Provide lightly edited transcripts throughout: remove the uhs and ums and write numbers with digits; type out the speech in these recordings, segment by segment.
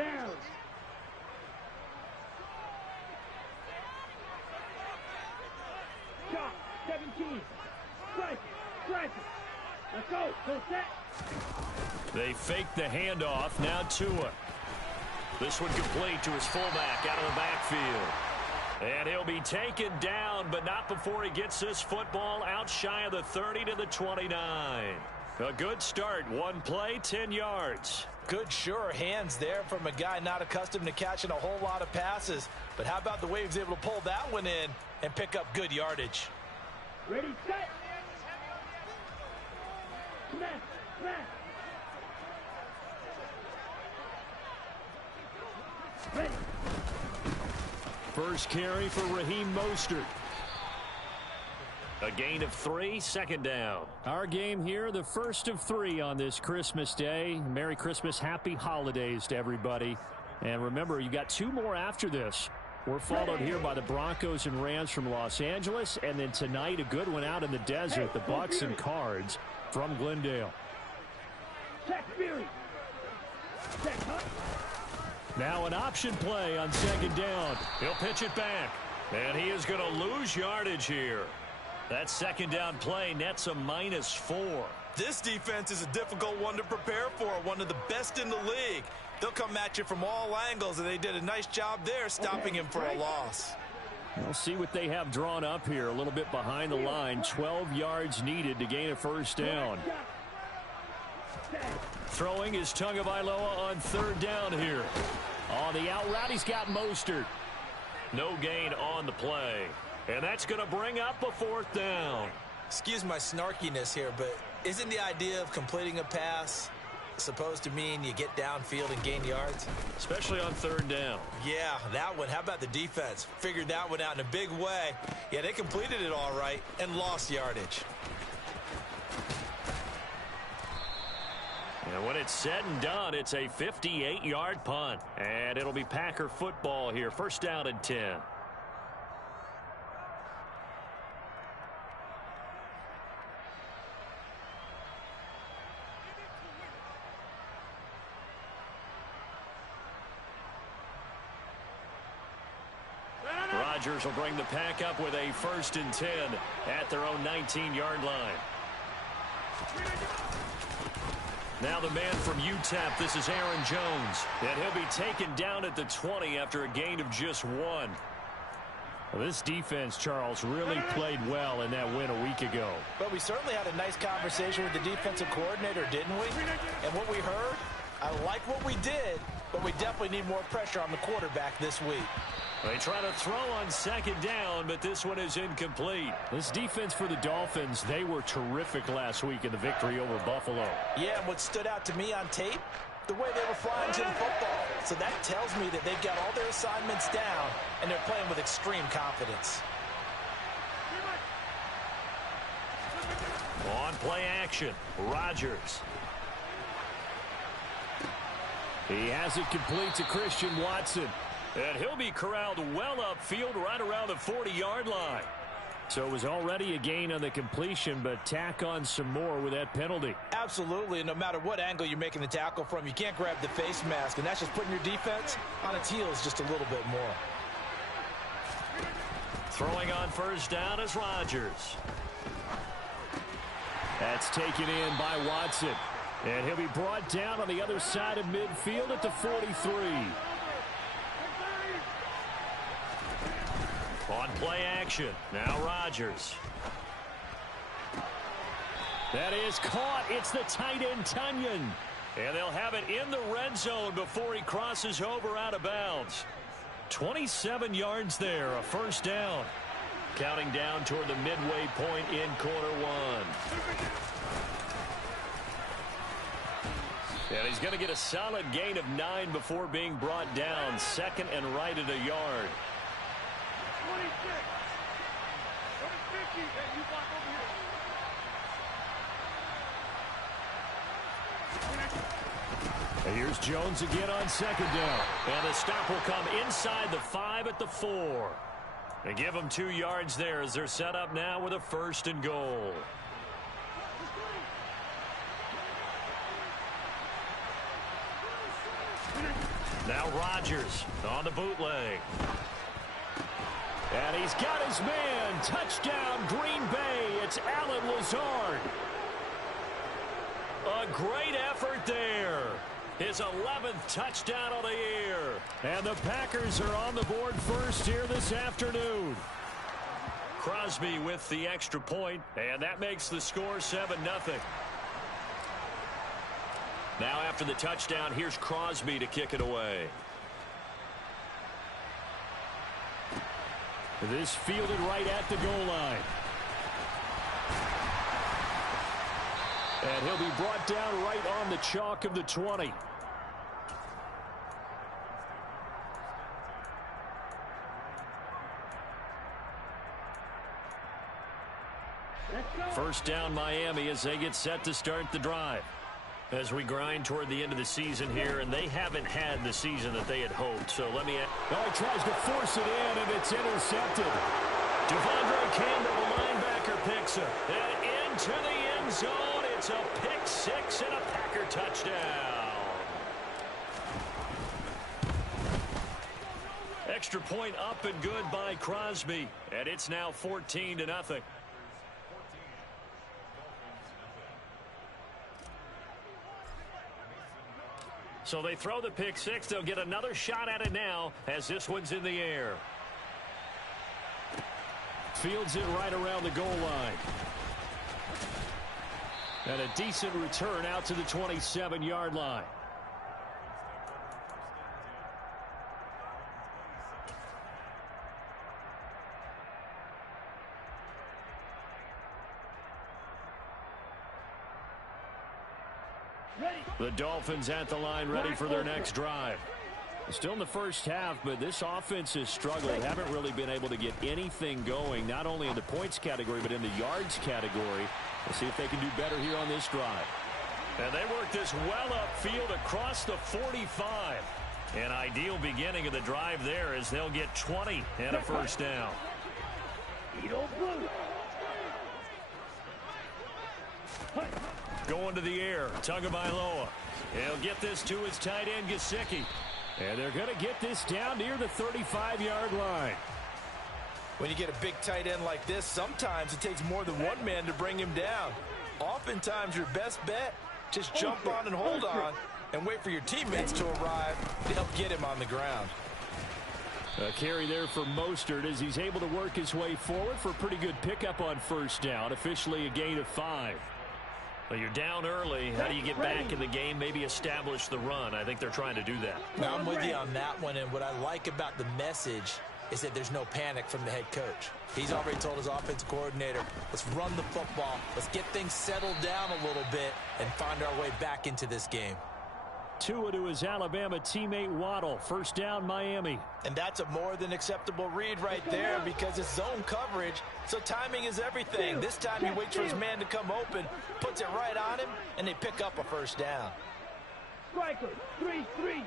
down. Shot, 17. Strike it. Let's go. Full set. They fake the handoff. Now Tua. This one complete to his fullback out of the backfield. And he'll be taken down, but not before he gets this football out shy of the 30 to the 29. A good start. One play, 10 yards. Good sure hands there from a guy not accustomed to catching a whole lot of passes. But how about the way he was able to pull that one in and pick up good yardage? Ready, set. Smash. Ready. First carry for Raheem Mostert. A gain of 3, second down. Our game here, the first of 3 on this Christmas Day. Merry Christmas, happy holidays to everybody. And remember, you got 2 more after this. We're followed here by the Broncos and Rams from Los Angeles. And then tonight, a good one out in the desert, the Bucks and Cards from Glendale. Check Fury. Check, huh? Now an option play on second down. He'll pitch it back. And he is going to lose yardage here. That second down play nets a -4. This defense is a difficult one to prepare for, one of the best in the league. They'll come at you from all angles, and they did a nice job there stopping him for a loss. We'll see what they have drawn up here. A little bit behind the line. 12 yards needed to gain a first down. Throwing is Tagovailoa on third down here. On the out route, he's got Mostert. No gain on the play. And that's going to bring up a fourth down. Excuse my snarkiness here, but isn't the idea of completing a pass supposed to mean you get downfield and gain yards? Especially on third down. Yeah, that one. How about the defense? Figured that one out in a big way. Yeah, they completed it all right and lost yardage. And when it's said and done, it's a 58-yard punt. And it'll be Packer football here. First down and 10. Rodgers will bring the Pack up with a first and 10 at their own 19-yard line. Now the man from UTEP, this is Aaron Jones. And he'll be taken down at the 20 after a gain of just 1. Well, this defense, Charles, really played well in that win a week ago. But we certainly had a nice conversation with the defensive coordinator, didn't we? And what we heard, I like what we did, but we definitely need more pressure on the quarterback this week. They try to throw on second down, but this one is incomplete. This defense for the Dolphins, they were terrific last week in the victory over Buffalo. Yeah, and what stood out to me on tape, the way they were flying to the football. So that tells me that they've got all their assignments down, and they're playing with extreme confidence. On play action, Rodgers. He has it complete to Christian Watson. And he'll be corralled well upfield right around the 40-yard line. So it was already a gain on the completion, but tack on some more with that penalty. Absolutely, and no matter what angle you're making the tackle from, you can't grab the face mask, and that's just putting your defense on its heels just a little bit more. Throwing on first down is Rodgers. That's taken in by Watson. And he'll be brought down on the other side of midfield at the 43. On play action, now Rodgers. That is caught. It's the tight end, Tunyon. And they'll have it in the red zone before he crosses over out of bounds. 27 yards there, a first down. Counting down toward the midway point in quarter one. And he's going to get a solid gain of 9 before being brought down. Second and right at a yard. 26. Number 50. Hey, you block over here. And here's Jones again on second down. And the stop will come inside the 5 at the 4. They give them 2 yards there as they're set up now with a first and goal. Now Rodgers on the bootleg. And he's got his man. Touchdown, Green Bay. It's Allen Lazard. A great effort there. His 11th touchdown of the year. And the Packers are on the board first here this afternoon. Crosby with the extra point, and that makes the score 7-0. Now after the touchdown, here's Crosby to kick it away. This fielded right at the goal line. And he'll be brought down right on the chalk of the 20. First down Miami as they get set to start the drive. As we grind toward the end of the season here, and they haven't had the season that they had hoped. So let me... Oh, he tries to force it in, and it's intercepted. Devondre Campbell, the linebacker, picks it. And into the end zone. It's a pick six and a Packer touchdown. Extra point up and good by Crosby. And it's now 14-0. So they throw the pick six. They'll get another shot at it now as this one's in the air. Fields it right around the goal line. And a decent return out to the 27-yard line. The Dolphins at the line, ready for their next drive. Still in the first half, but this offense has struggled. Haven't really been able to get anything going, not only in the points category, but in the yards category. We'll see if they can do better here on this drive. And they work this well upfield across the 45. An ideal beginning of the drive there as they'll get 20 and a first down. Going to the air, Tagovailoa. He'll get this to his tight end, Gesicki. And they're going to get this down near the 35-yard line. When you get a big tight end like this, sometimes it takes more than one man to bring him down. Oftentimes, your best bet, just jump on and hold on and wait for your teammates to arrive to help get him on the ground. A carry there for Mostert as he's able to work his way forward for a pretty good pickup on first down. Officially a gain of 5. Well, you're down early. How do you get back in the game? Maybe establish the run. I think they're trying to do that. Now, I'm with you on that one, and what I like about the message is that there's no panic from the head coach. He's already told his offensive coordinator, let's run the football, let's get things settled down a little bit and find our way back into this game. Tua to his Alabama teammate Waddle. First down, Miami. And that's a more than acceptable read right there because it's zone coverage, so timing is everything. This time he waits for his man to come open, puts it right on him, and they pick up a first down. Striker, 3-3.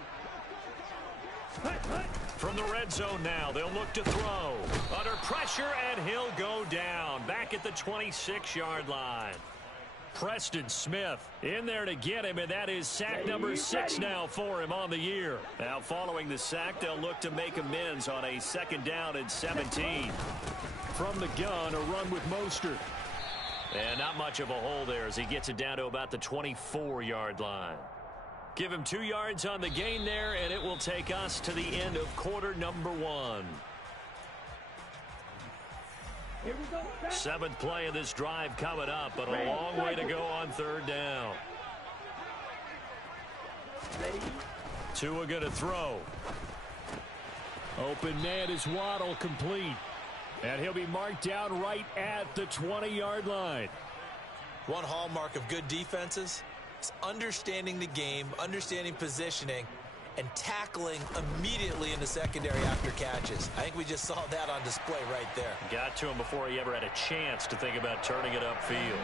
From the red zone now, they'll look to throw. Under pressure, and he'll go down. Back at the 26-yard line. Preston Smith in there to get him, and that is sack number 6 now for him on the year. Now following the sack, they'll look to make amends on a second down and 17. From the gun, a run with Mostert. And not much of a hole there as he gets it down to about the 24-yard line. Give him 2 yards on the gain there, and it will take us to the end of quarter number 1. Here we go. 7th play of this drive coming up, but a long way to go on third down. Tua going to throw. Open man is Waddle, complete. And he'll be marked down right at the 20-yard line. One hallmark of good defenses is understanding the game, understanding positioning, and tackling immediately in the secondary after catches. I think we just saw that on display right there. Got to him before he ever had a chance to think about turning it upfield.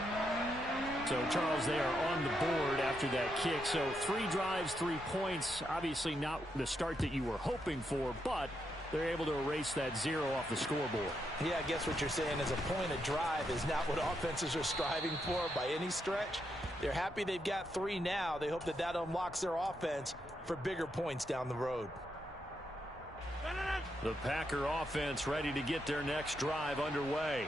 So, Charles, they are on the board after that kick. So 3 drives, 3 points. Obviously not the start that you were hoping for, but they're able to erase that 0 off the scoreboard. Yeah, I guess what you're saying is a point of drive is not what offenses are striving for by any stretch. They're happy they've got 3 now. They hope that that unlocks their offense for bigger points down the road. The Packer offense ready to get their next drive underway.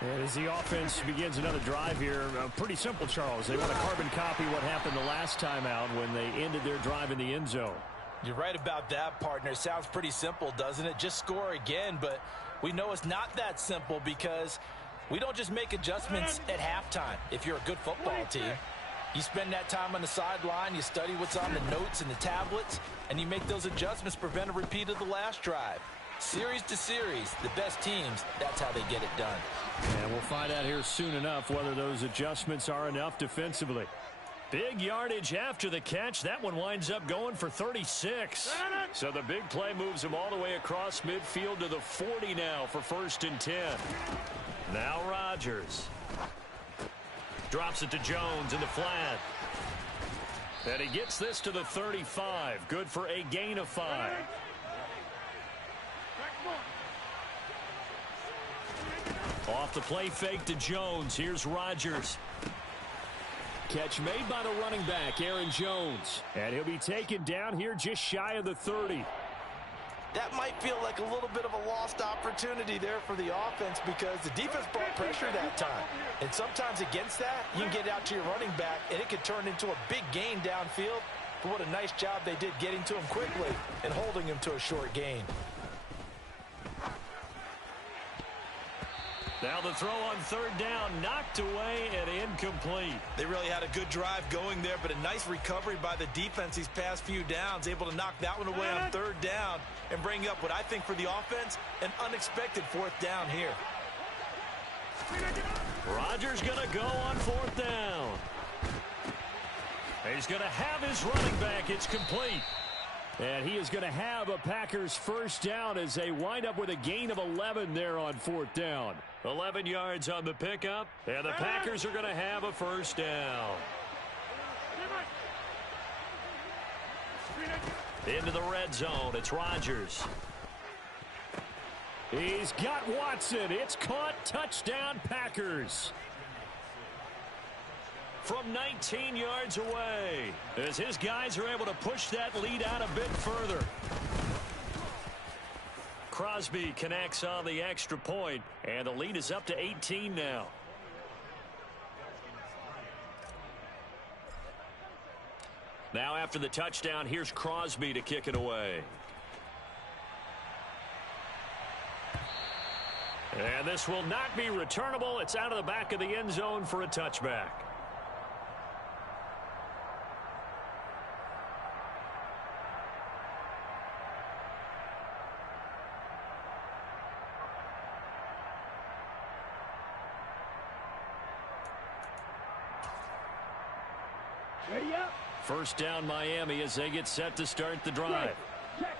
And as the offense begins another drive here, pretty simple, Charles. They want to carbon copy what happened the last time out when they ended their drive in the end zone. You're right about that, partner. It sounds pretty simple, doesn't it? Just score again, but we know it's not that simple because we don't just make adjustments at halftime. If you're a good football team, you spend that time on the sideline, you study what's on the notes and the tablets, and you make those adjustments to prevent a repeat of the last drive. Series to series, the best teams, that's how they get it done. And we'll find out here soon enough whether those adjustments are enough defensively. Big yardage after the catch. That one winds up going for 36. So the big play moves him all the way across midfield to the 40 now for 1st and 10. Now Rodgers. Drops it to Jones in the flat. And he gets this to the 35. Good for a gain of 5. Off the play fake to Jones. Here's Rodgers. Catch made by the running back, Aaron Jones. And he'll be taken down here just shy of the 30. That might feel like a little bit of a lost opportunity there for the offense because the defense brought pressure that time. And sometimes against that, you can get out to your running back, and it could turn into a big gain downfield. But what a nice job they did getting to him quickly and holding him to a short gain. Now the throw on 3rd down, knocked away and incomplete. They really had a good drive going there, but a nice recovery by the defense these past few downs, able to knock that one away on 3rd down and bring up what I think for the offense, an unexpected 4th down here. Rodgers going to go on 4th down. He's going to have his running back. It's complete. And he is going to have a Packers 1st down as they wind up with a gain of 11 there on 4th down. 11 yards on the pickup, and the Packers are going to have a 1st down. Into the red zone, it's Rodgers. He's got Watson. It's caught. Touchdown, Packers. From 19 yards away, as his guys are able to push that lead out a bit further. Crosby connects on the extra point, and the lead is up to 18 now. Now after the touchdown, here's Crosby to kick it away. And this will not be returnable. It's out of the back of the end zone for a touchback. Ready up. 1st down Miami as they get set to start the drive.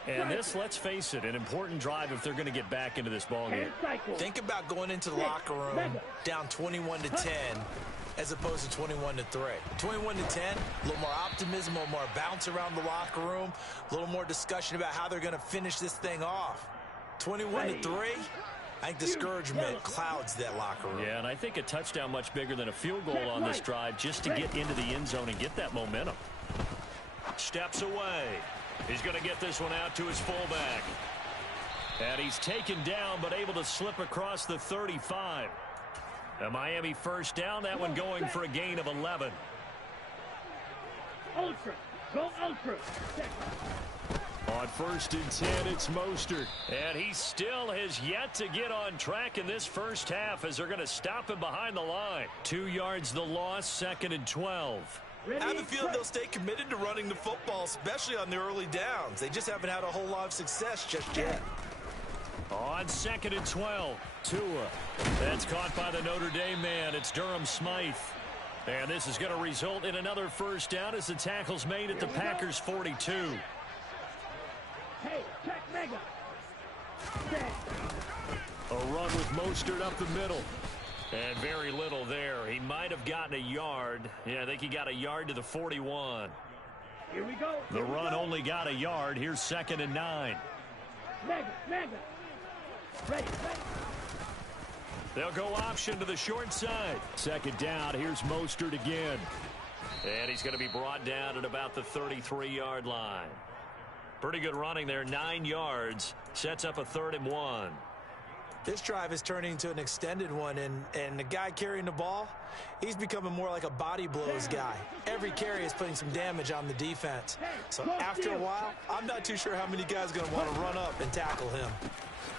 And this, let's face it, an important drive if they're going to get back into this ballgame. Think about going into the locker room down 21-10 as opposed to 21-3. 21-10, a little more optimism, a little more bounce around the locker room, a little more discussion about how they're going to finish this thing off. 21-3, I think discouragement clouds that locker room. Yeah, and I think a touchdown much bigger than a field goal on this drive just to get into the end zone and get that momentum. Steps away. He's going to get this one out to his fullback. And he's taken down but able to slip across the 35. A Miami 1st down, that one going for a gain of 11. Ultra. Go ultra. On 1st and 10, it's Mostert. And he still has yet to get on track in this 1st half as they're going to stop him behind the line. 2 yards the loss, 2nd and 12. I have a feeling they'll stay committed to running the football, especially on the early downs. They just haven't had a whole lot of success just yet. On 2nd and 12, Tua. That's caught by the Notre Dame man. It's Durham Smythe. And this is going to result in another 1st down as the tackle's made at the Packers 42. Hey, check mega. A run with Mostert up the middle. And very little there. He might have gotten a yard. Yeah, I think he got a yard to the 41. Here we go. The run only got a yard. Here's 2nd and 9. Mega. Ready. They'll go option to the short side. 2nd down. Here's Mostert again. And he's going to be brought down at about the 33-yard line. Pretty good running there, 9 yards. Sets up a 3rd and 1. This drive is turning into an extended one, and the guy carrying the ball, he's becoming more like a body blows guy. Every carry is putting some damage on the defense. So after a while, I'm not too sure how many guys are going to want to run up and tackle him.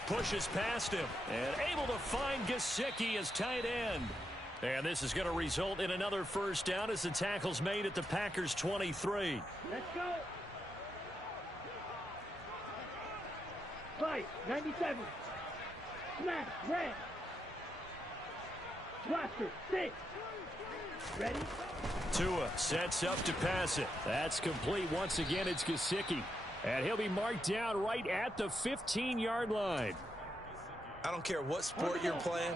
Pushes past him and able to find Gesicki as tight end. And this is going to result in another first down as the tackle's made at the Packers' 23. Let's go. Fight, 97. Smash, red. Roster, 6. Ready? Tua sets up to pass it. That's complete. Once again, it's Gesicki. And he'll be marked down right at the 15-yard line. I don't care what sport you're playing.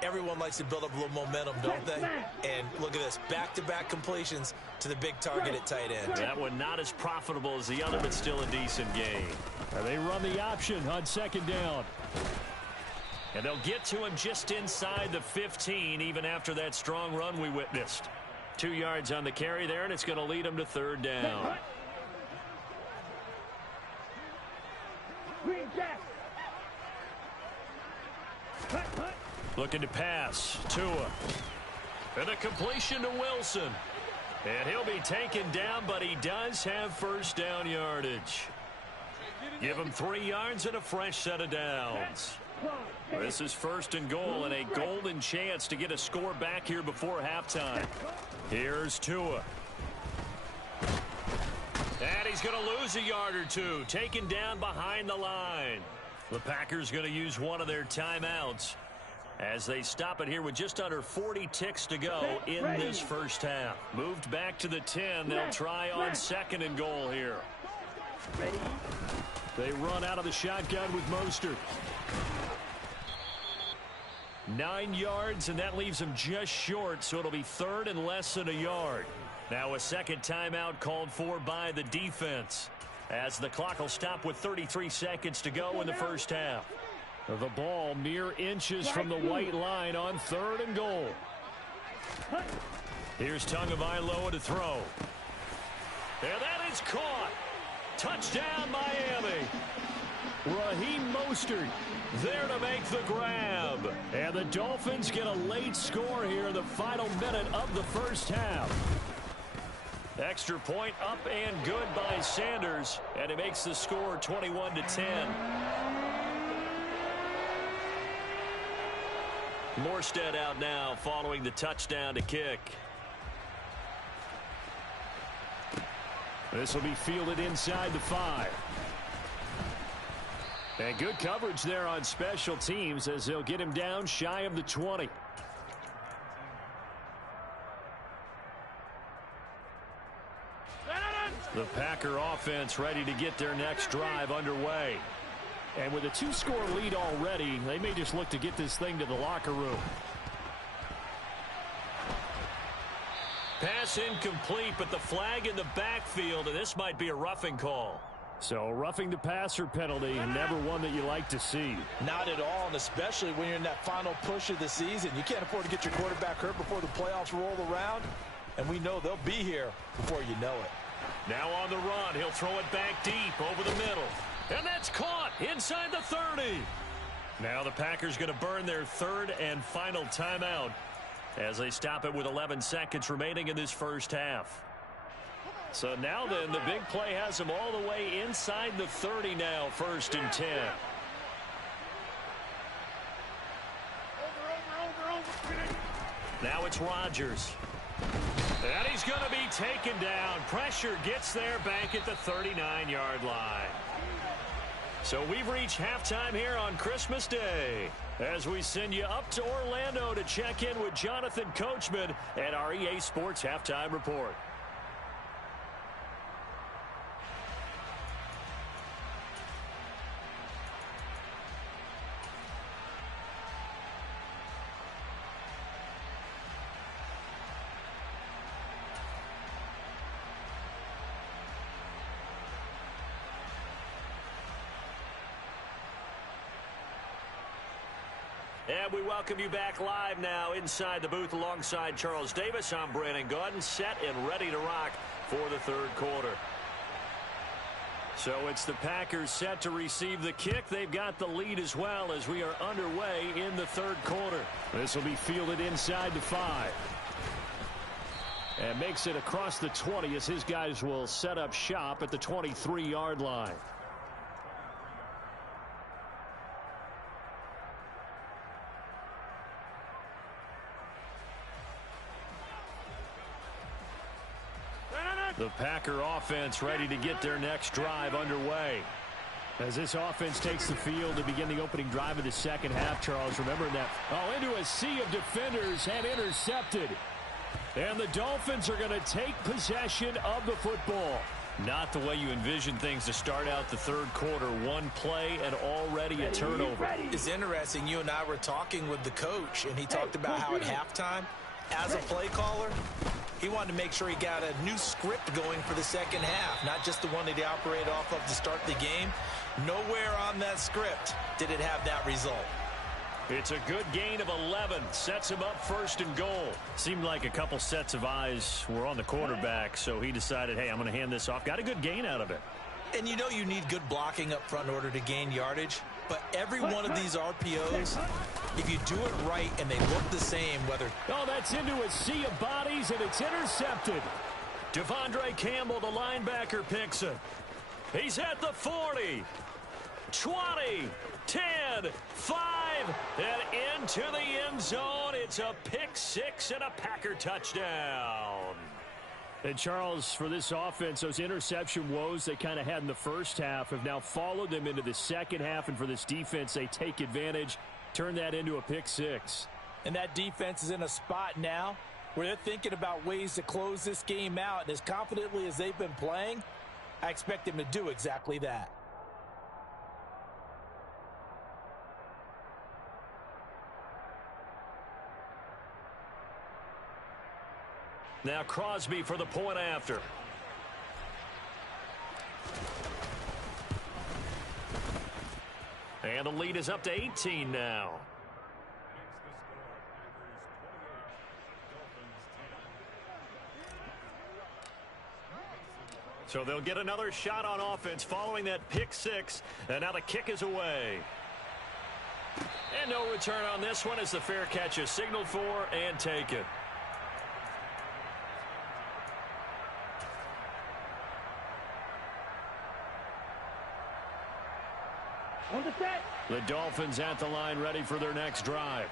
Everyone likes to build up a little momentum, don't they? And look at this, back-to-back completions to the big target at tight end. That one not as profitable as the other, but still a decent game. And they run the option on 2nd down. And they'll get to him just inside the 15, even after that strong run we witnessed. 2 yards on the carry there, and it's going to lead him to 3rd down. Green Jack. Looking to pass. Tua. And a completion to Wilson. And he'll be taken down, but he does have first down yardage. Give him 3 yards and a fresh set of downs. This is 1st and goal and a golden chance to get a score back here before halftime. Here's Tua. And he's going to lose a yard or two. Taken down behind the line. The Packers going to use one of their timeouts as they stop it here with just under 40 ticks to go in this first half. Moved back to the 10. They'll try on 2nd and goal here. They run out of the shotgun with Mostert. 9 yards, and that leaves him just short, so it'll be 3rd and less than a yard. Now a second timeout called for by the defense, as the clock will stop with 33 seconds to go in the first half. The ball mere inches from the white line on 3rd and goal. Here's Tagovailoa to throw. And that is caught. Touchdown, Miami. Raheem Mostert there to make the grab. And the Dolphins get a late score here in the final minute of the first half. Extra point up and good by Sanders. And it makes the score 21-10. Morstead out now following the touchdown to kick. This will be fielded inside the 5. And good coverage there on special teams as they'll get him down shy of the 20. The Packer offense ready to get their next drive underway. And with a 2-score lead already, they may just look to get this thing to the locker room. Pass incomplete, but the flag in the backfield, and this might be a roughing call. So roughing the passer penalty, never one that you like to see. Not at all, and especially when you're in that final push of the season. You can't afford to get your quarterback hurt before the playoffs roll around, and we know they'll be here before you know it. Now on the run, he'll throw it back deep over the middle. And that's caught inside the 30. Now the Packers going to burn their 3rd and final timeout as they stop it with 11 seconds remaining in this first half. So now then, the big play has them all the way inside the 30 now, 1st and 10. Now it's Rodgers. And he's going to be taken down. Pressure gets there back at the 39-yard line. So we've reached halftime here on Christmas Day as we send you up to Orlando to check in with Jonathan Coachman at our EA Sports Halftime Report. And we welcome you back live now inside the booth alongside Charles Davis. I'm Brandon Gaudin, set and ready to rock for the third quarter. So it's the Packers set to receive the kick. They've got the lead as well as we are underway in the third quarter. This will be fielded inside the 5. And makes it across the 20 as his guys will set up shop at the 23-yard line. The Packer offense ready to get their next drive underway. As this offense takes the field to begin the opening drive of the second half, Charles, remember that. Oh, into a sea of defenders and intercepted. And the Dolphins are going to take possession of the football. Not the way you envision things to start out the third quarter. One play and already a turnover. It's interesting. You and I were talking with the coach, and he talked about how at halftime, as a play caller, he wanted to make sure he got a new script going for the second half, not just the one that he operated off of to start the game. Nowhere on that script did it have that result. It's a good gain of 11. Sets him up first and goal. Seemed like a couple sets of eyes were on the quarterback, so he decided, hey, I'm going to hand this off. Got a good gain out of it. And you know you need good blocking up front in order to gain yardage. But every one of these RPOs, if you do it right and they look the same, whether... Oh, that's into a sea of bodies, and it's intercepted. Devondre Campbell, the linebacker, picks it. He's at the 40, 20, 10, 5, and into the end zone. It's a pick six and a Packer touchdown. And, Charles, for this offense, those interception woes they kind of had in the first half have now followed them into the second half. And for this defense, they take advantage, turn that into a pick six. And that defense is in a spot now where they're thinking about ways to close this game out. And as confidently as they've been playing, I expect them to do exactly that. Now Crosby for the point after. And the lead is up to 18 now. So they'll get another shot on offense following that pick six. And now the kick is away. And no return on this one as the fair catch is signaled for and taken. On the set. The Dolphins at the line ready for their next drive.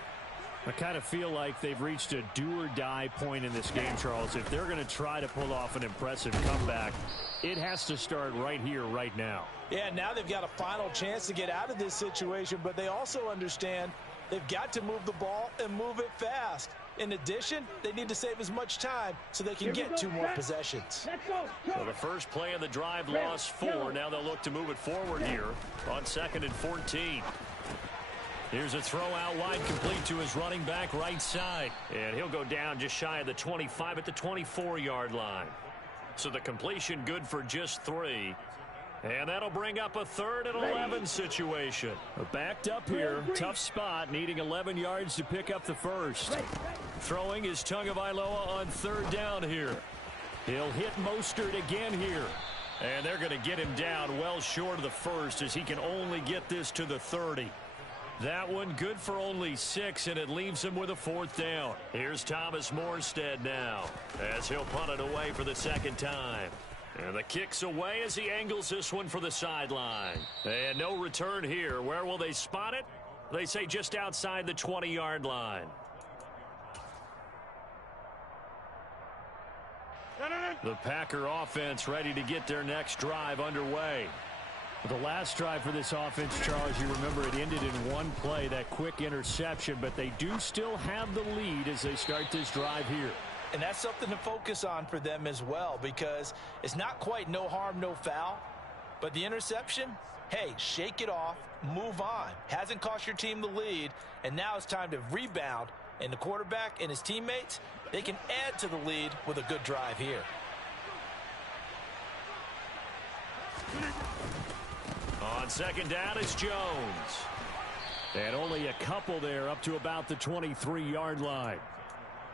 I kind of feel like they've reached a do-or-die point in this game, Charles. If they're going to try to pull off an impressive comeback, it has to start right here, right now. Yeah, now they've got a final chance to get out of this situation, but they also understand they've got to move the ball and move it fast. In addition, they need to save as much time so they can get two more possessions. Let's go. So the first play of the drive lost 4. Now they'll look to move it forward here on 2nd and 14. Here's a throw out wide, complete to his running back right side. And he'll go down just shy of the 25 at the 24-yard line. So the completion good for just 3. And that'll bring up a 3rd and 11 situation. Backed up here, tough spot, needing 11 yards to pick up the first. Throwing is Tagovailoa on 3rd down here. He'll hit Mostert again here. And they're going to get him down well short of the first as he can only get this to the 30. That one good for only 6, and it leaves him with a 4th down. Here's Thomas Morstead now as he'll punt it away for the second time. And the kick's away as he angles this one for the sideline. And no return here. Where will they spot it? They say just outside the 20-yard line. The Packer offense ready to get their next drive underway. The last drive for this offense, Charles, you remember it ended in one play, that quick interception, but they do still have the lead as they start this drive here. And that's something to focus on for them as well, because it's not quite no harm, no foul. But the interception, hey, shake it off, move on. Hasn't cost your team the lead, and now it's time to rebound. And the quarterback and his teammates, they can add to the lead with a good drive here. On 2nd down, it's Jones. And only a couple there up to about the 23-yard line.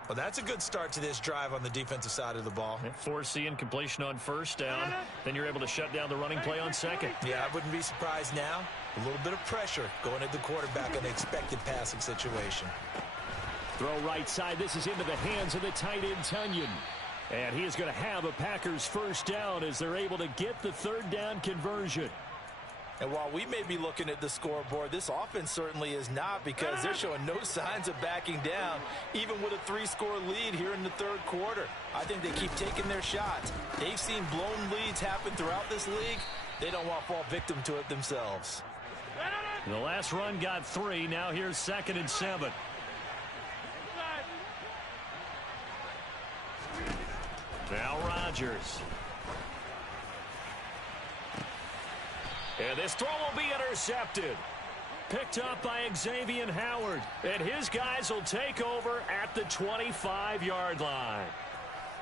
Well, that's a good start to this drive on the defensive side of the ball. Force the incompletion on first down. Then you're able to shut down the running play on second. Yeah, I wouldn't be surprised now. A little bit of pressure going at the quarterback in the expected passing situation. Throw right side. This is into the hands of the tight end, Tonyan. And he is going to have a Packers first down as they're able to get the third down conversion. And while we may be looking at the scoreboard, this offense certainly is not, because they're showing no signs of backing down, even with a 3-score lead here in the third quarter. I think they keep taking their shots. They've seen blown leads happen throughout this league. They don't want to fall victim to it themselves. The last run got 3. Now here's 2nd and 7. Now Rodgers. And this throw will be intercepted. Picked up by Xavier Howard. And his guys will take over at the 25-yard line.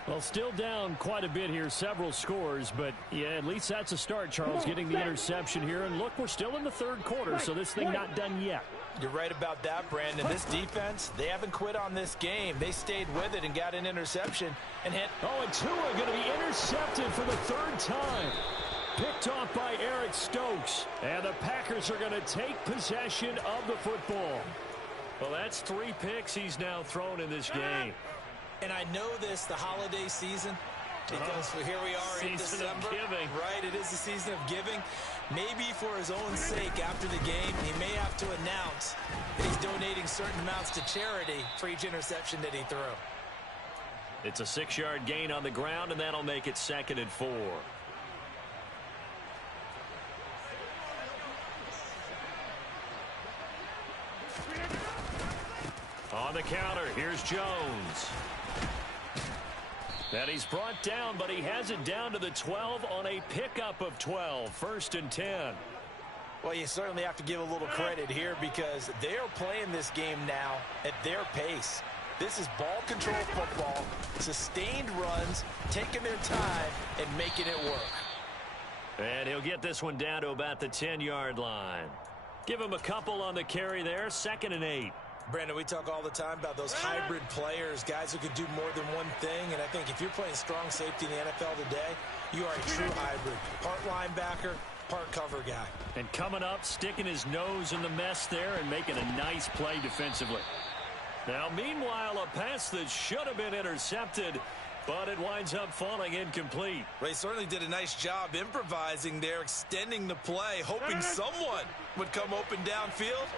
Well, still down quite a bit here, several scores, but yeah, at least that's a start, Charles, getting the interception here. And look, we're still in the third quarter, so this thing not done yet. You're right about that, Brandon. This defense, they haven't quit on this game. They stayed with it and got an interception and hit. Oh, and Tua going to be intercepted for the third time. Picked off by Eric Stokes. And the Packers are going to take possession of the football. Well, that's 3 picks he's now thrown in this game. And I know this, the holiday season, because here we are in December. Right, it is the season of giving. Maybe for his own sake after the game, he may have to announce that he's donating certain amounts to charity for each interception that he threw. It's a 6-yard gain on the ground, and that'll make it 2nd and 4. On the counter, here's Jones. And he's brought down, but he has it down to the 12 on a pickup of 12. 1st and 10. Well, you certainly have to give a little credit here, because they are playing this game now at their pace. This is ball control football, sustained runs, taking their time and making it work. And he'll get this one down to about the 10-yard line. Give him a couple on the carry there. 2nd and 8. Brandon, we talk all the time about those hybrid players, guys who could do more than one thing. And I think if you're playing strong safety in the NFL today, you are a true hybrid. Part linebacker, part cover guy. And coming up, sticking his nose in the mess there and making a nice play defensively. Now, meanwhile, a pass that should have been intercepted, but it winds up falling incomplete. Ray certainly did a nice job improvising there, extending the play, hoping someone would come open downfield,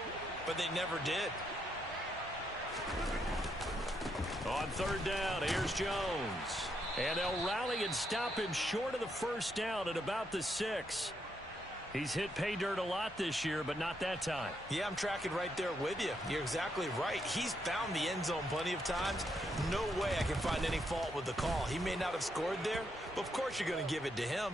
but they never did. On 3rd down, here's Jones. And they'll rally and stop him short of the first down at about the 6. He's hit pay dirt a lot this year, but not that time. Yeah, I'm tracking right there with you. You're exactly right. He's found the end zone plenty of times. No way I can find any fault with the call. He may not have scored there, but of course you're going to give it to him.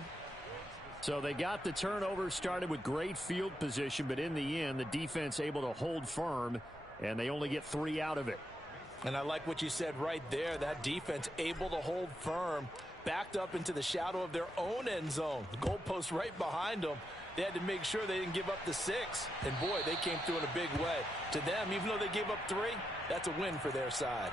So they got the turnover, started with great field position, but in the end, the defense able to hold firm, and they only get 3 out of it. And I like what you said right there. That defense able to hold firm, backed up into the shadow of their own end zone. The goalpost right behind them. They had to make sure they didn't give up the 6. And, boy, they came through in a big way. To them, even though they gave up 3, that's a win for their side.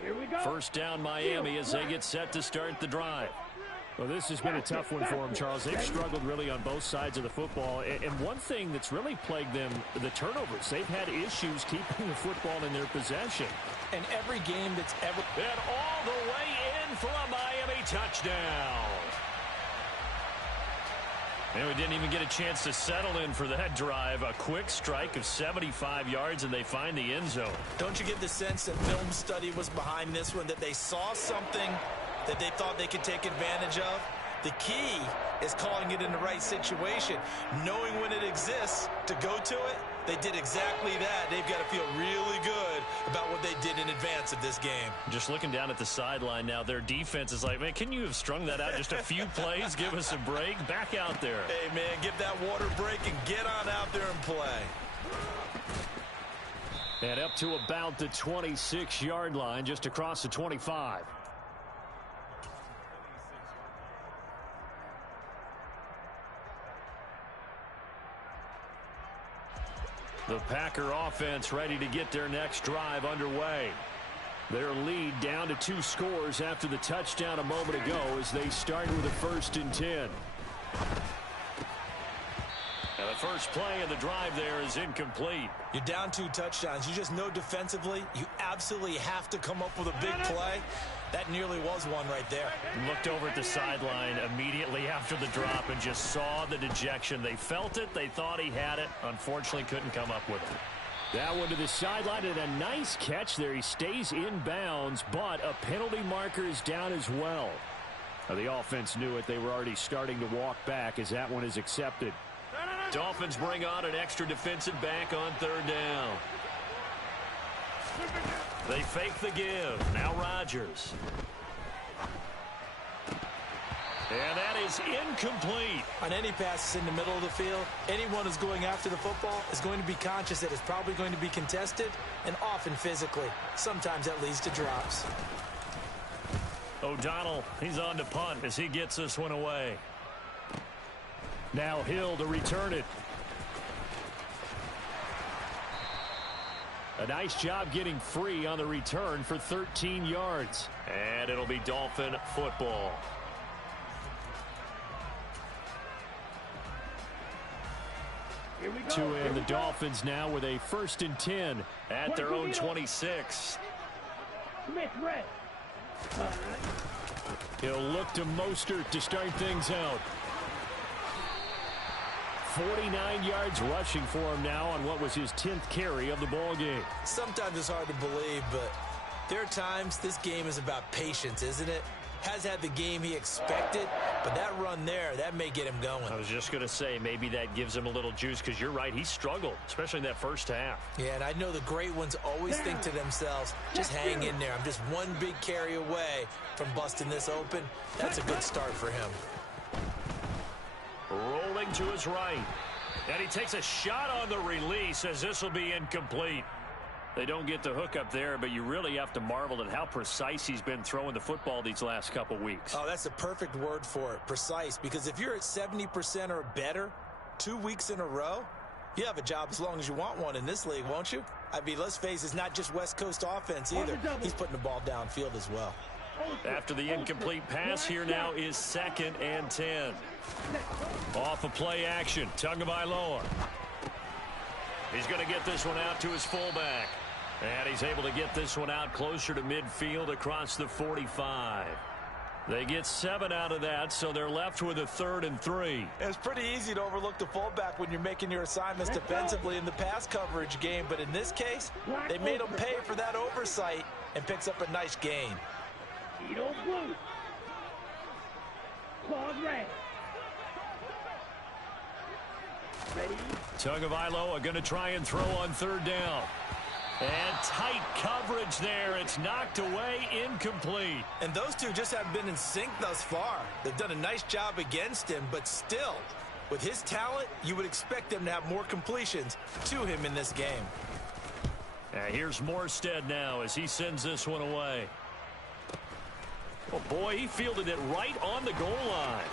Here we go. First down, Miami, as they get set to start the drive. Well, this has been a tough one for them, Charles. They've struggled really on both sides of the football. And one thing that's really plagued them, the turnovers. They've had issues keeping the football in their possession. And every game that's ever... And all the way in for a Miami touchdown. And we didn't even get a chance to settle in for that drive. A quick strike of 75 yards, and they find the end zone. Don't you get the sense that film study was behind this one, that they saw something that they thought they could take advantage of? The key is calling it in the right situation, knowing when it exists to go to it. They did exactly that. They've got to feel really good about what they did in advance of this game. Just looking down at the sideline now, their defense is like, man, can you have strung that out just a few plays? Give us a break. Back out there. Hey, man, give that water break and get on out there and play. And up to about the 26-yard line, just across the 25. The Packer offense ready to get their next drive underway. Their lead down to 2 scores after the touchdown a moment ago as they start with a 1st and 10. Now the first play of the drive there is incomplete. You're down 2 touchdowns. You just know defensively you absolutely have to come up with a big play. That nearly was one right there. Looked over at the sideline immediately after the drop and just saw the dejection. They felt it. They thought he had it. Unfortunately, couldn't come up with it. That one to the sideline, and a nice catch there. He stays in bounds, but a penalty marker is down as well. Now, the offense knew it. They were already starting to walk back as that one is accepted. Dolphins bring on an extra defensive back on 3rd down. They fake the give. Now Rodgers. And that is incomplete. On any passes in the middle of the field, anyone who's going after the football is going to be conscious that it's probably going to be contested and often physically. Sometimes that leads to drops. O'Donnell, he's on to punt as he gets this one away. Now Hill to return it. A nice job getting free on the return for 13 yards. And it'll be Dolphin football. Here we go. To end the Dolphins now with a 1st and 10 at their own 26. Smith, red. He'll look to Mostert to start things out. 49 yards rushing for him now on what was his 10th carry of the ball game. Sometimes it's hard to believe, but there are times this game is about patience, isn't it? Has had the game he expected, but that run there, that may get him going. I was just going to say, maybe that gives him a little juice because you're right, he struggled, especially in that first half. Yeah, and I know the great ones always think to themselves, just hang in there. I'm just one big carry away from busting this open. That's a good start for him. Rolling to his right. And he takes a shot on the release as this will be incomplete. They don't get the hook up there, but you really have to marvel at how precise he's been throwing the football these last couple weeks. Oh, that's a perfect word for it, precise, because if you're at 70% or better 2 weeks in a row, you have a job as long as you want one in this league, won't you? I mean, let's face it, it's not just West Coast offense either. He's putting the ball downfield as well. After the incomplete pass, here now is 2nd and 10. Off of play action, Tagovailoa. He's going to get this one out to his fullback. And he's able to get this one out closer to midfield across the 45. They get 7 out of that, so they're left with a 3rd and 3. It's pretty easy to overlook the fullback when you're making your assignments defensively in the pass coverage game, but in this case, they made him pay for that oversight and picks up a nice gain. Edo blue. Claws red. Ready? Tagovailoa going to try and throw on 3rd down. And tight coverage there. It's knocked away, incomplete. And those two just haven't been in sync thus far. They've done a nice job against him, but still, with his talent, you would expect them to have more completions to him in this game. Here's Morstead now as he sends this one away. Oh, boy, he fielded it right on the goal line.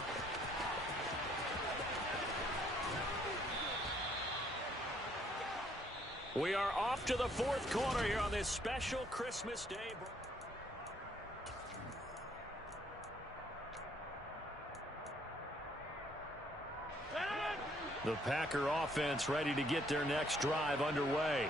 We are off to the 4th quarter here on this special Christmas Day. The Packer offense ready to get their next drive underway.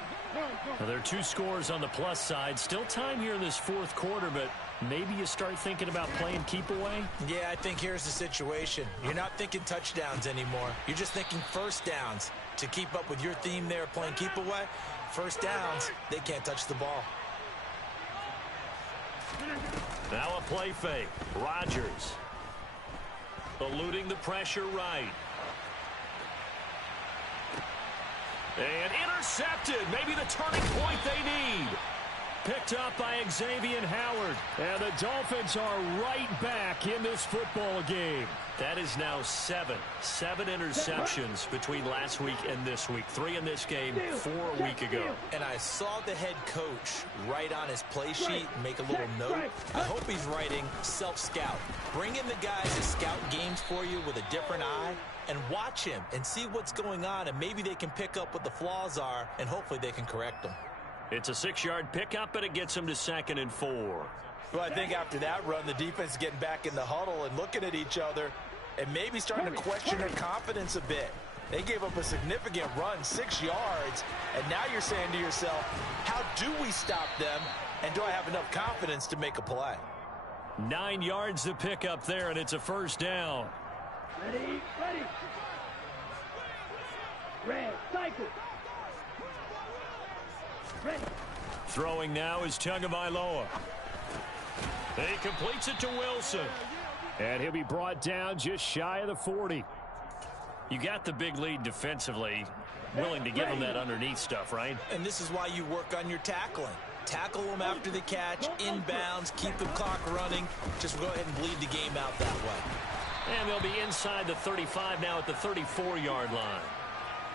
Now, there are 2 scores on the plus side. Still time here in this 4th quarter, but maybe you start thinking about playing keep away? Yeah, I think here's the situation. You're not thinking touchdowns anymore. You're just thinking first downs. To keep up with your theme there, playing keep away, first downs, they can't touch the ball. Now a play fake. Rodgers. Eluding the pressure right. And intercepted. Maybe the turning point they need. Picked up by Xavier Howard. And the Dolphins are right back in this football game. That is now seven interceptions between last week and this week. 3 in this game, 4 a week ago. And I saw the head coach write on his play sheet, make a little note. I hope he's writing self-scout. Bring in the guys to scout games for you with a different eye and watch him and see what's going on, and maybe they can pick up what the flaws are, and hopefully they can correct them. It's a 6-yard pickup, and it gets them to 2nd and 4. Well, I think after that run, the defense is getting back in the huddle and looking at each other and maybe starting to question their confidence a bit. They gave up a significant run, 6 yards, and now you're saying to yourself, how do we stop them, and do I have enough confidence to make a play? 9 yards to pick up there, and it's a 1st down. Ready. Red, cycle. Ready. Throwing now is Tagovailoa. He completes it to Wilson. And he'll be brought down just shy of the 40. You got the big lead defensively, willing to give him that underneath stuff, right? And this is why you work on your tackling. Tackle them after the catch, inbounds, keep the clock running. Just go ahead and bleed the game out that way. And they'll be inside the 35 now at the 34-yard line.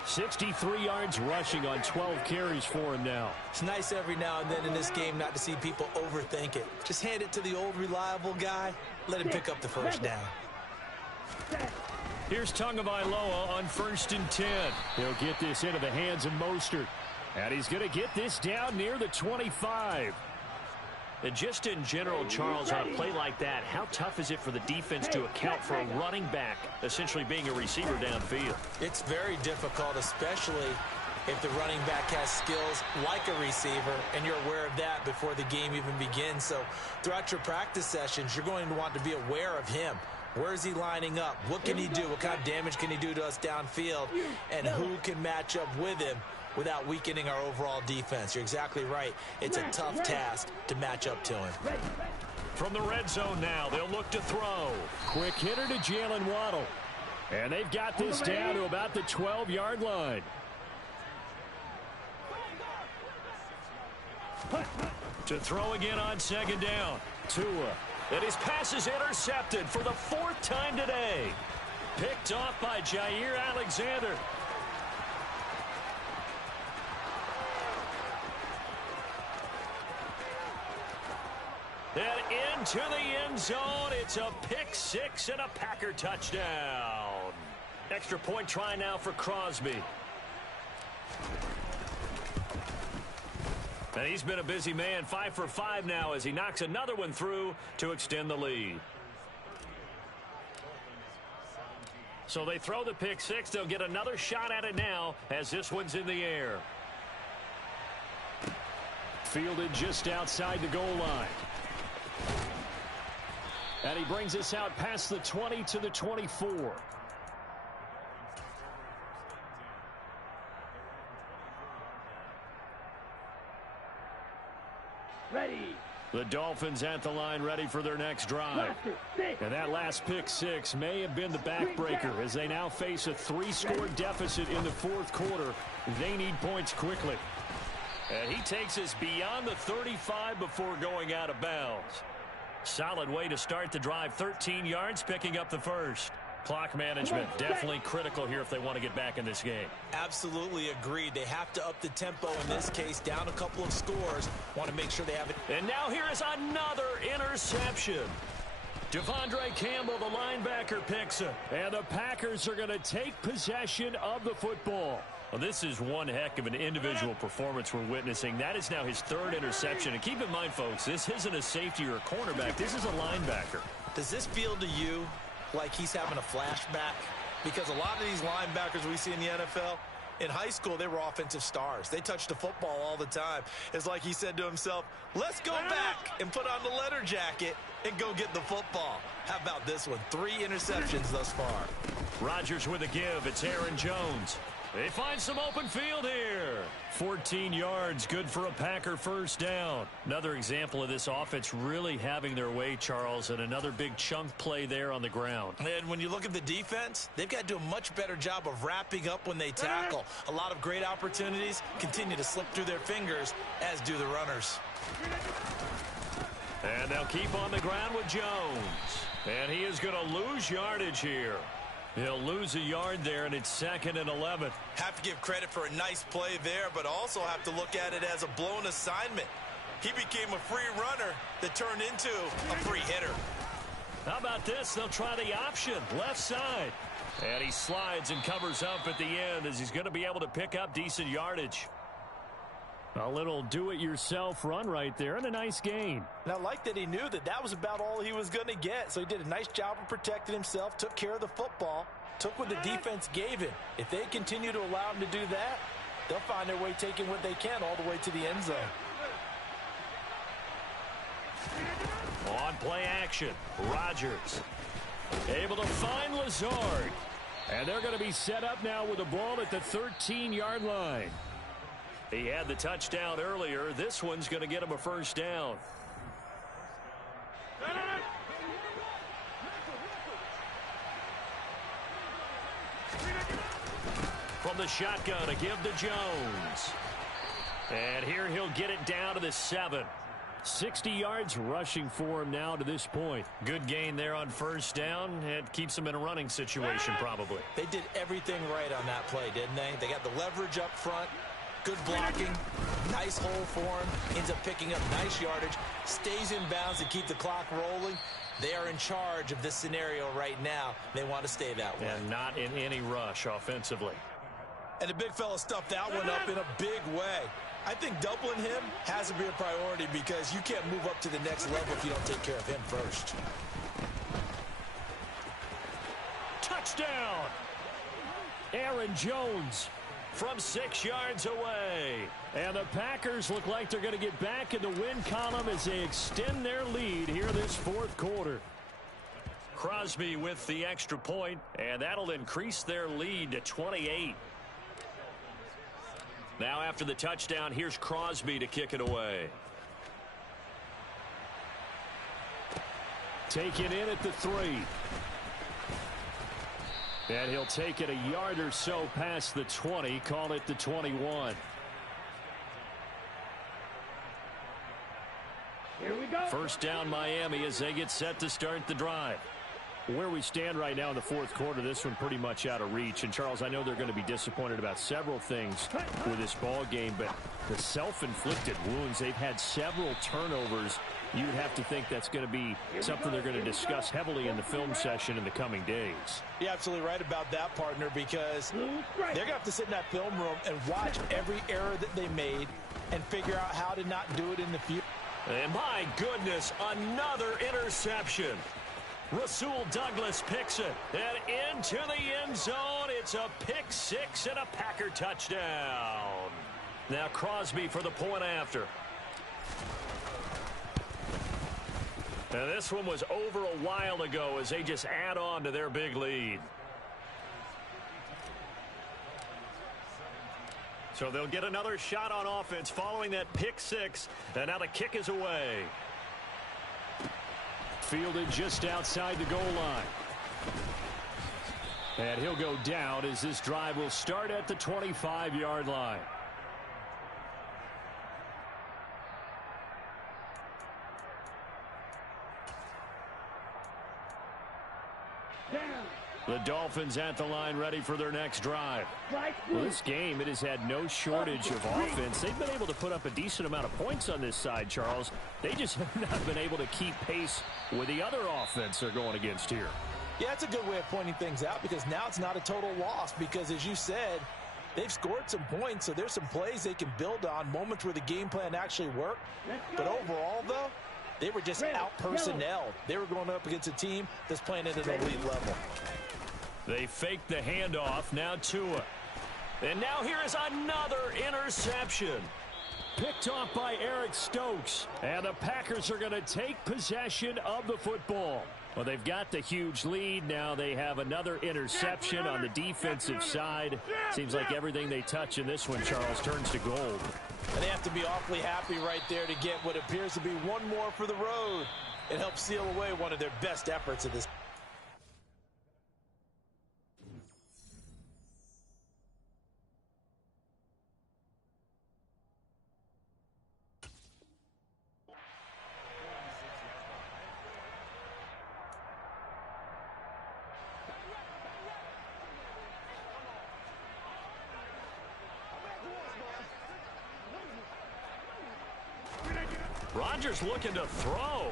63 yards rushing on 12 carries for him now. It's nice every now and then in this game not to see people overthink it. Just hand it to the old reliable guy. Let him pick up the 1st down. Here's Tagovailoa on 1st and 10. He'll get this into the hands of Mostert. And he's going to get this down near the 25. And just in general, Charles, on a play like that, how tough is it for the defense to account for a running back essentially being a receiver downfield? It's very difficult, especially if the running back has skills like a receiver, and you're aware of that before the game even begins. So throughout your practice sessions, you're going to want to be aware of him. Where is he lining up? What can he do? What kind of damage can he do to us downfield? And who can match up with him without weakening our overall defense? You're exactly right. It's a tough task to match up to him. From the red zone now, they'll look to throw. Quick hitter to Jalen Waddle. And they've got this down to about the 12-yard line. To throw again on 2nd down. Tua. And his pass is intercepted for the 4th time today. Picked off by Jair Alexander. And into the end zone, it's a pick 6 and a Packer touchdown. Extra point try now for Crosby. And he's been a busy man, 5 for 5 now as he knocks another one through to extend the lead. So they throw the pick 6. They'll get another shot at it now as this one's in the air. Fielded just outside the goal line. And he brings us out past the 20 to the 24. Ready. The Dolphins at the line ready for their next drive. And that last pick 6 may have been the backbreaker as they now face a 3-score deficit in the 4th quarter. They need points quickly. And he takes us beyond the 35 before going out of bounds. Solid way to start the drive. 13 yards, picking up the 1st. Clock management definitely critical here if they want to get back in this game. Absolutely agreed. They have to up the tempo in this case, down a couple of scores. Want to make sure they have it. And now here is another interception. Devondre Campbell, the linebacker, picks it. And the Packers are going to take possession of the football. Well, this is one heck of an individual performance we're witnessing. That is now his 3rd interception. And keep in mind, folks, this isn't a safety or a cornerback. This is a linebacker. Does this feel to you like he's having a flashback? Because a lot of these linebackers we see in the NFL, in high school, they were offensive stars. They touched the football all the time. It's like he said to himself, let's go back and put on the leather jacket and go get the football. How about this one? 3 interceptions thus far. Rodgers with a give. It's Aaron Jones. They find some open field here. 14 yards, good for a Packer first down. Another example of this offense really having their way, Charles, and another big chunk play there on the ground. And when you look at the defense, they've got to do a much better job of wrapping up when they tackle. A lot of great opportunities continue to slip through their fingers, as do the runners. And they'll keep on the ground with Jones. And he is going to lose yardage here. He'll lose a yard there, and it's 2nd and 11. Have to give credit for a nice play there, but also have to look at it as a blown assignment. He became a free runner that turned into a free hitter. How about this? They'll try the option, left side. And he slides and covers up at the end as he's going to be able to pick up decent yardage. A little do-it-yourself run right there and a nice gain. And I like that he knew that that was about all he was going to get. So he did a nice job of protecting himself, took care of the football, took what the defense gave him. If they continue to allow him to do that, they'll find their way taking what they can all the way to the end zone. On play action, Rodgers able to find Lazard. And they're going to be set up now with the ball at the 13-yard line. He had the touchdown earlier. This one's going to get him a first down. From the shotgun, a give to Jones. And here he'll get it down to the 7. 60 yards rushing for him now to this point. Good gain there on first down. It keeps him in a running situation probably. They did everything right on that play, didn't they? They got the leverage up front. Good blocking, nice hole for him, ends up picking up nice yardage, stays in bounds to keep the clock rolling. They are in charge of this scenario right now. They want to stay that way. And not in any rush offensively. And the big fella stuffed that one up in a big way. I think doubling him has to be a priority because you can't move up to the next level if you don't take care of him first. Touchdown! Aaron Jones from 6 yards away. And the Packers look like they're going to get back in the win column as they extend their lead here this fourth quarter. Crosby with the extra point, and that'll increase their lead to 28. Now after the touchdown, here's Crosby to kick it away. Taken in at the 3. And he'll take it a yard or so past the 20, call it the 21. Here we go. First down Miami as they get set to start the drive. Where we stand right now in the fourth quarter, this one pretty much out of reach. And, Charles, I know they're going to be disappointed about several things with this ball game, but the self-inflicted wounds, they've had several turnovers. You would have to think that's going to be something they're going to discuss heavily in the film session in the coming days. You're absolutely right about that, partner, because they're going to have to sit in that film room and watch every error that they made and figure out how to not do it in the future. And my goodness, another interception. Rasul Douglas picks it, and into the end zone. It's a pick 6 and a Packer touchdown. Now Crosby for the point after. And this one was over a while ago as they just add on to their big lead. So they'll get another shot on offense following that pick 6, and now the kick is away. Fielded just outside the goal line. And he'll go down as this drive will start at the 25-yard line. The Dolphins at the line ready for their next drive. Well, this game, it has had no shortage of offense. They've been able to put up a decent amount of points on this side, Charles. They just have not been able to keep pace with the other offense they're going against here. Yeah, that's a good way of pointing things out because now it's not a total loss because, as you said, they've scored some points, so there's some plays they can build on, moments where the game plan actually worked. But overall, though, they were just out-personnelled. They were going up against a team that's playing at an elite level. They faked the handoff. Now Tua. And now here is another interception. picked off by Eric Stokes. And the Packers are going to take possession of the football. Well, they've got the huge lead. Now they have another interception on the defensive side. Seems like everything they touch in this one, Charles, turns to gold. And they have to be awfully happy right there to get what appears to be one more for the road. It helps seal away one of their best efforts of this. Rodgers looking to throw.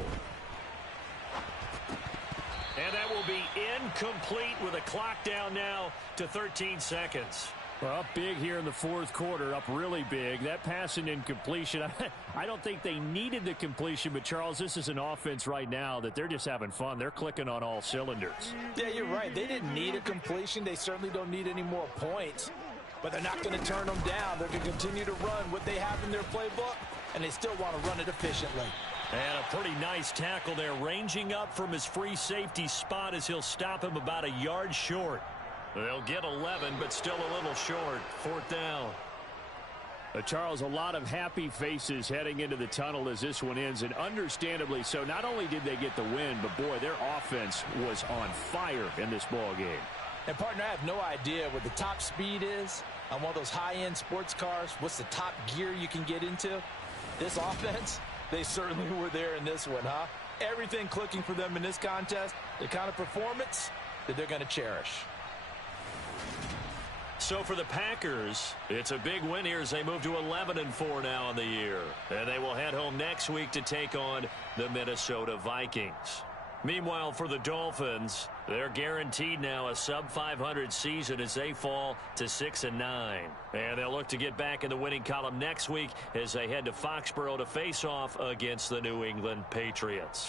And that will be incomplete with a clock down now to 13 seconds. Well, up big here in the fourth quarter, up really big. That pass and incompletion, I don't think they needed the completion, but Charles, this is an offense right now that they're just having fun. They're clicking on all cylinders. Yeah, you're right. They didn't need a completion. They certainly don't need any more points. But they're not going to turn them down. They're going to continue to run what they have in their playbook, and they still want to run it efficiently. And a pretty nice tackle there, ranging up from his free safety spot as he'll stop him about a yard short. They'll get 11, but still a little short. Fourth down. Charles, a lot of happy faces heading into the tunnel as this one ends, and understandably so. Not only did they get the win, but boy, their offense was on fire in this ball game. And, partner, I have no idea what the top speed is on one of those high-end sports cars. What's the top gear you can get into? This offense, they certainly were there in this one, huh? Everything clicking for them in this contest, the kind of performance that they're going to cherish. So for the Packers, it's a big win here as they move to 11-4 now in the year. And they will head home next week to take on the Minnesota Vikings. Meanwhile, for the Dolphins, they're guaranteed now a sub-500 season as they fall to 6-9. And they'll look to get back in the winning column next week as they head to Foxborough to face off against the New England Patriots.